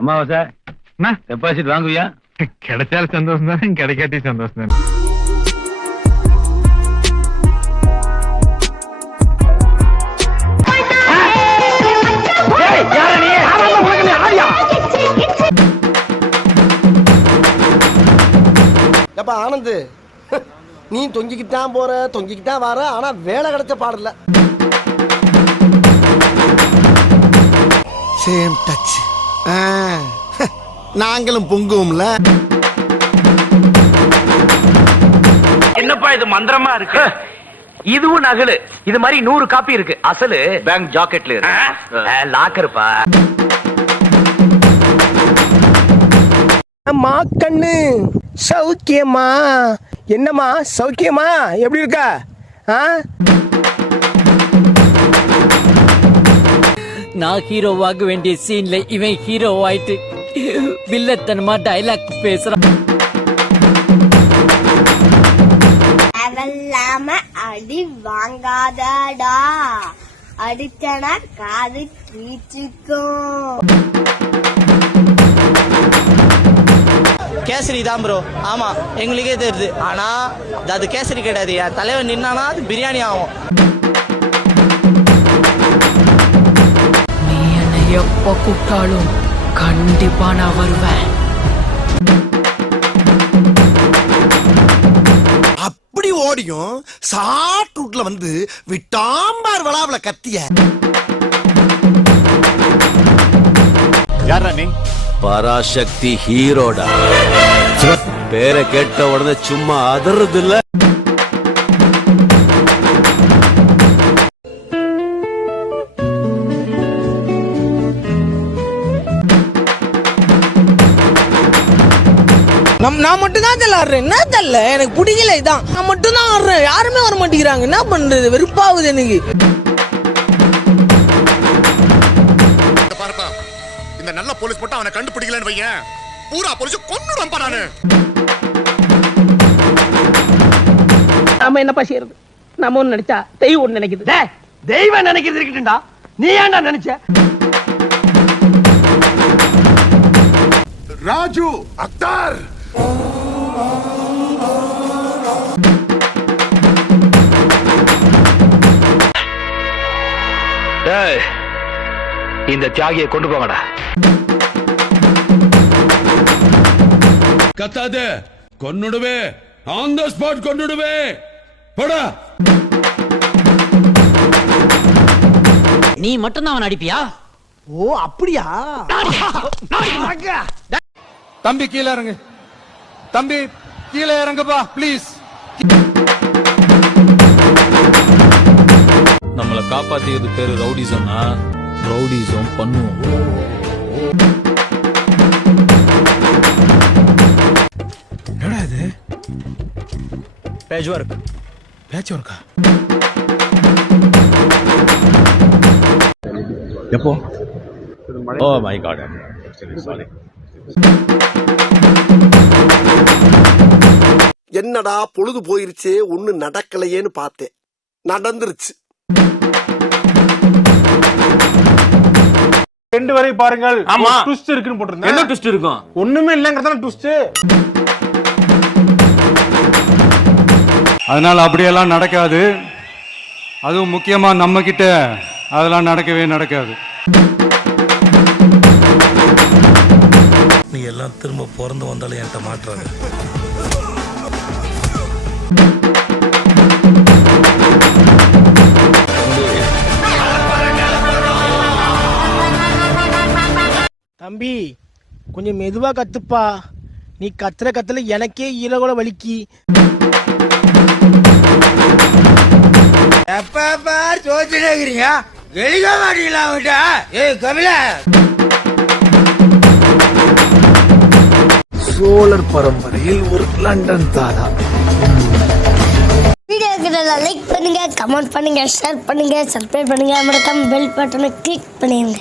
அம்மாவாசை டெபாசிட் வாங்குவியா? கிடைச்சாலும் சந்தோஷம் தானே, கிடைக்காட்டி சந்தோஷம் தானே. ஆனந்த், நீ தொங்கிக்கிட்டான் போற, தொங்கிக்கிட்டான் வர, ஆனா வேலை கிடைச்ச பாடல. Same touch. நாங்களும் பொங்குவோம்ல. என்னப்பா இது மந்திரமா இருக்கு? இதுவும் நகலு. இது மாதிரி 100 காப்பி இருக்கு. அசலு பேங்க் ஜாக்கெட்ல இருக்கு. லாக்கர்ப்பா. அம்மா கண்ணு சௌக்கியமா? என்னம்மா சௌக்கியமா? எப்படி இருக்கா? நான் ஹீரோவாக வேண்டிய சீன்ல இவன் ஹீரோ ஆயிட்டு வில்லத்தனமா டைலாக் பேசுறான். அடி வாங்காதடா, அடிச்சனா காது கீச்சுக்கும். கேசரி தான் ப்ரோ. ஆமா, எங்களுக்கே தெரியுது. ஆனா அது கேசரி கிடையாது. என் தலைவன் நின்னானா அது பிரியாணி ஆகும். நீ என்னை எப்ப கூப்பிட்டாலும் கண்டிப்பா நான் வருவேன். அப்படி ஓடியும் ஷார்ட் ரூட்ல வந்து விட்டாம்பார் வளாவல கத்திய. யாரா நீ? பராசக்தி ஹீரோடா. பேரை கேட்ட உடனே சும்மா அதறது இல்ல. நான் மட்டும் தான் ஆடுறேன். என்ன தெரியல, எனக்கு பிடிக்கல. இதான் நான் மட்டும் தான் ஆடுறேன். யாருமே வர மாட்டேங்கிறாங்க. என்ன பண்றது? வெறுப்பாகுது எனக்கு. இந்த நல்ல போலீஸ் போட்டு அவனை கண்டுபிடிக்கலன்னு வையேன், பூரா போலீஸ் கொன்னுடும்பா நானு. நாம என்னப்பா செய்யறது? நம்ம ஒண்ணு நினைச்சா தெய்வம் ஒண்ணு நினைக்குது. தெய்வம் நினைக்கிறது இருக்கட்டும்டா, நீ ஏன்டா நினைச்ச? ராஜு அக்தார் இந்த தியாகியை கொண்டு போங்கடா. கத்தாதே, கொன்னுடுவே. ஆன் தி ஸ்பாட் கொன்னுடுவே. போடா. நீ மட்டும் தான் அவன் அடிப்பியா? ஓ அப்படியா? தம்பி கீழே இறங்கு. தம்பி கீழே இறங்குப்பா ப்ளீஸ். நம்மளை காப்பாத்தியது பேரு ரவுடிசம்னா ரவுடிசம் பண்ணுவோம். என்னடா இது? Page work. பேட்ச் ஒர்க்கா? எப்போ? Oh my god, sorry. என்னடா பொழுது போயிருச்சே, ஒண்ணு நடக்கலையேன்னு பார்த்தேன். நடந்துருச்சு. 2 வரை பாருங்கள். ஆமா, ட்விஸ்ட் இருக்குன்னு போட்டுருந்தேன். என்ன ட்விஸ்ட் இருக்கும்? ஒண்ணுமே இல்லங்கறதான ட்விஸ்ட். அதனால அப்படியெல்லாம் நடக்காது. அதுவும் முக்கியமா நம்ம கிட்ட அதெல்லாம் நடக்கவே நடக்காது. நீ எல்லாம் திரும்ப பிறந்து வந்தாலும் என்கிட்ட மாற்றாங்க. தம்பி கொஞ்சம் மெதுவா கத்துப்பா. நீ கத்துற கத்துல எனக்கே ஈரகோட வலிக்கி. எப்ப சோதிக்கிறீங்க? வெளிய மாட்டீங்களா? ஏய் கபில, சோழர் பரம்பரையில் ஒரு லண்டன் தாதா. வீடியோக்கு லைக் பண்ணுங்க, கமெண்ட் பண்ணுங்க, ஷேர் பண்ணுங்க, சப்ஸ்கிரைப் பண்ணுங்க, மறக்காம பெல் பட்டனை கிளிக் பண்ணிடுங்க.